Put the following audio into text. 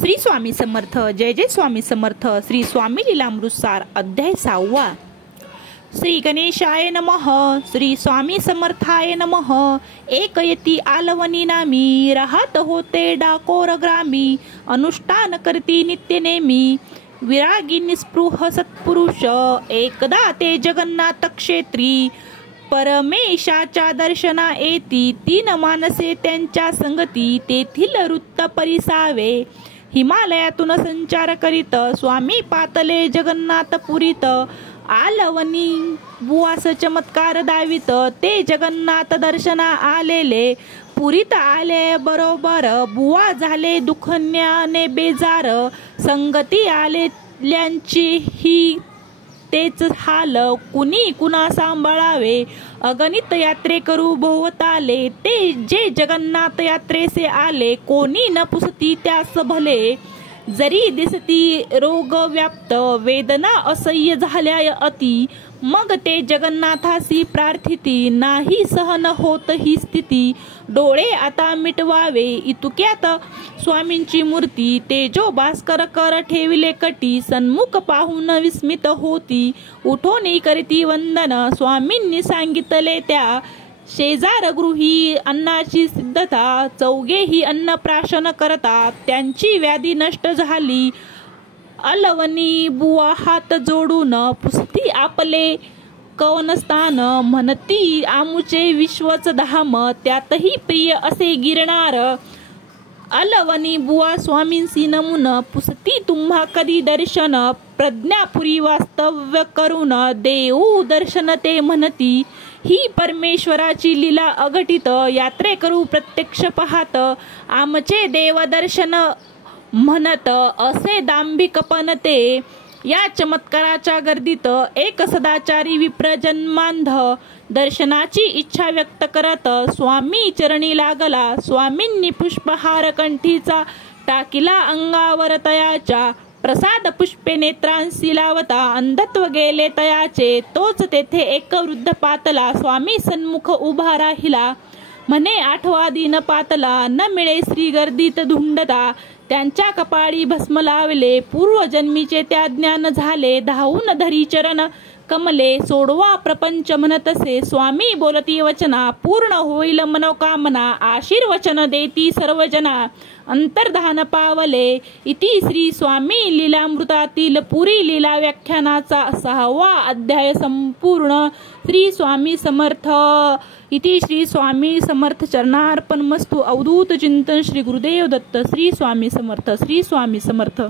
श्री स्वामी समर्थ. जय जय स्वामी समर्थ. श्री स्वामी लीलामृतसार अध्याय 6. श्री गणेशाय नमः. श्री स्वामी समर्थाय नमः. एकयती आलवनी नामी, राहत होते डाकोर ग्रामी, अनुष्ठान करती नित्य नेमी, विरागी निस्पृह सत्पुरुष, एकदा ते जगन्नाथ क्षेत्री, परमेशाच्या दर्शना येती, तीन मानसे त्यांच्या संगती, तेथील वृत्त परिसावे, हिमालयातून संचार करीत, स्वामी पातले जगन्नाथपुरीत, आलवनी बुवास चमत्कार दावित, ते जगन्नाथ दर्शना आलेले, पुरीत आले बरोबर, बुवा झाले दुखन्याने बेजार, संगती आलेल्यांची ही तेच हाल, कुणी कुणा सांभाळावे, अगणित यात्रेकरू भोवताले, ते जे जगन्नाथ यात्रेसे आले, कोणी न पुसती त्यास भले, जरी दिसती रोग व्याप्त, वेदना असह्य झाल्या अति, मग ते जगन्नाथासी प्रार्थिती, नाही सहन होत ही स्थिती, डोळे आता मिटवावे, इतुक्यात स्वामींची मूर्ती, तेजो भास्कर कर ठेविले कटी, सन्मुख पाहून विस्मित होती, उठोनी करीती वंदन, स्वामींनी सांगितले त्या, शेजार गृही अन्नाची सिद्धता, चौघेही अन्न प्राशन करतात, त्यांची व्याधी नष्ट झाली, अलवनी बुवा हात जोडून, पुसती आपले कवनस्थान, म्हणती आमुचे विश्वच धाम, त्यातही प्रिय असे गिरणार, अलवनी बुवा स्वामींसी नमून, पुसती तुम्हा कधी दर्शन, प्रज्ञापुरी वास्तव्य करून, देऊ दर्शन ते म्हणती, ही परमेश्वराची लीला अघटित, यात्रेकरू प्रत्यक्ष पाहत, आमचे देव दर्शन म्हणत, असे दांभिकपण ते, या चमत्काराच्या गर्दीत एक सदाचारी विप्र जन्मांध, दर्शनाची इच्छा व्यक्त करत, स्वामी चरणी लागला, स्वामींनी पुष्पहार कंठीचा टाकिला अंगावर तयाच्या, प्रसाद पुष्पे नेत्रांसी लावता, अंधत्व गेले तयाचे, तोच तेथे एक वृद्ध पातला, स्वामी सन्मुख उभा राहिला, म्हणे आठवा दिन पातला, न मिळे श्री गर्दीत धुंडता, त्यांच्या कपाळी भस्म लावले, पूर्वजन्मीचे त्या ज्ञान झाले, धावून धरी चरण कमले, सोडवा प्रपंच म्हणतसे, स्वामी बोलती वचना, पूर्ण होईल मनोकामना, आशीर्वचन देती सर्वजना, अंतर्धान पावले, इति श्री स्वामी लीलामृतातील पुरी लीला व्याख्यानाचा 6वा अध्याय संपूर्ण. श्री स्वामी समर्थ. इति श्री स्वामी समर्थ चरणार्पणमस्तु. अवधूत चिंतन श्री गुरुदेव दत्त. श्री स्वामी समर्थ. श्री स्वामी समर्थ.